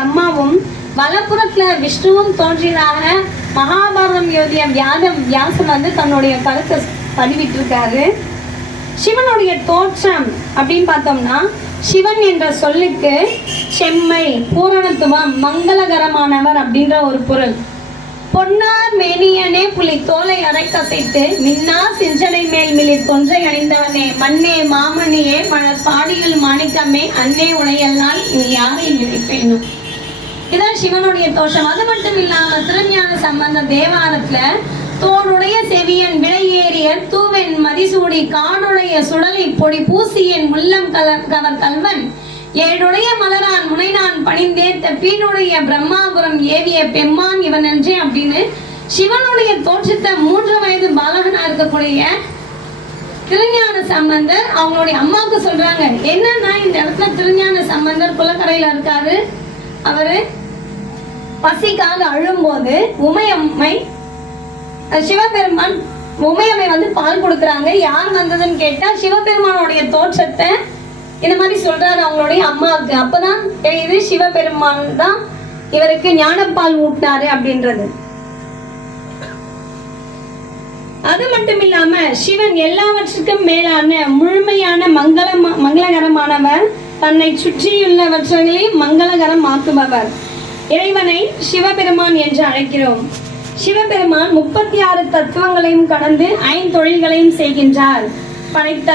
பிரம்மாவும் வலப்புறத்துல விஷ்ணுவும் தோன்றியதாக மகாபாரதம் எழுதிய வியாசர் வந்து தன்னுடைய கருத்தை பதிவிட்டிருக்காரு. சிவனுடைய தோற்றம் அப்படின்னு பார்த்தோம்னா, சிவன் என்ற சொல்லுக்கு செம்மை, பூரணத்துவம், மங்களகரமானவர் அப்படின்ற ஒரு பொருள். பொன்னார் மேனியனே புலி தோலை அரைக்கசைத்து மின்னா செஞ்சடை மேல் மிளிர் கொன்றை அணிந்தவனே மண்ணே மாமணியே மலர் பாடியில் மாணிக்கமே அன்னே உடையெல்லாம் இனி யாரை நினைப்பேனும். இதான் சிவனுடைய தோஷம். அது மட்டும் இல்லாம திருஞான சம்பந்த தேவாரத்துல தோளுடைய செவியன் விளையேறிய தூவென் மதிசூடி காடுடைய சுடலை பொடி பூசியன் உள்ளம் கவர் கல்வன் ஏழுடைய மலரான் முனைநான் பணிந்தேத்த பீனுடைய பிரம்மாபுரம் ஏவிய பெம்மான் இவன் என்றே அப்படின்னு சிவனுடைய தோற்றத்தை 3 வயது பாலகனா இருக்கக்கூடிய திருஞான சம்பந்தர் அவங்களுடைய அம்மாவுக்கு சொல்றாங்க. என்னன்னா, இந்த இடத்துல திருஞான சம்பந்தர் குளக்கரையில இருக்காரு. அவரு பசிக்காக அழும்போது உமையம்மை சிவபெருமான் உமையம்மை வந்து பால் கொடுக்குறாங்க. யார் வந்ததுன்னு கேட்டா சிவபெருமானுடைய தோற்றத்தை இந்த மாதிரி சொல்றாரு அவங்களுடைய அம்மாவுக்கு. அப்பதான் தெரியுது சிவபெருமான் தான் இவருக்கு ஞானப்பால் ஊட்டினாரு அப்படின்றது. அது மட்டும் இல்லாம சிவன் எல்லாவற்றுக்கும் மேலான முழுமையான மங்களகரமானவர், தன்னை சுற்றியுள்ளவற்றையும் மங்களகரம் ஆக்குபவர். இறைவனை சிவபெருமான் என்று அழைக்கிறோம். சிவபெருமான் 36 தத்துவங்களையும் கடந்து 5 தொழில்களையும் செய்கின்றார். படைத்த